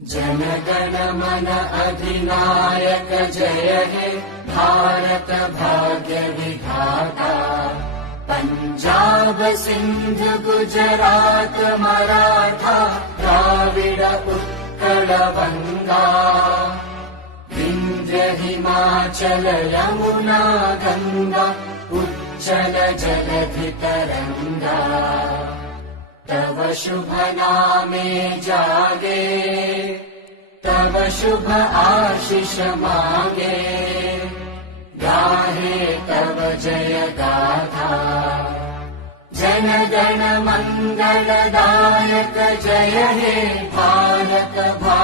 जनगण मन अधिनायक जय हे भारत भाग्य विधाता। पंजाब सिंध गुजरात मराठा द्राविड उत्कल बंगा। विंध्य हिमाचल यमुना गंगा उच्चल जलधि तरंगा। तव शुभ नामे जागे तव शुभ आशीष मांगे। गाहे तव जय गाथा जन गण मंगलदायक जय हे भारत भाग्य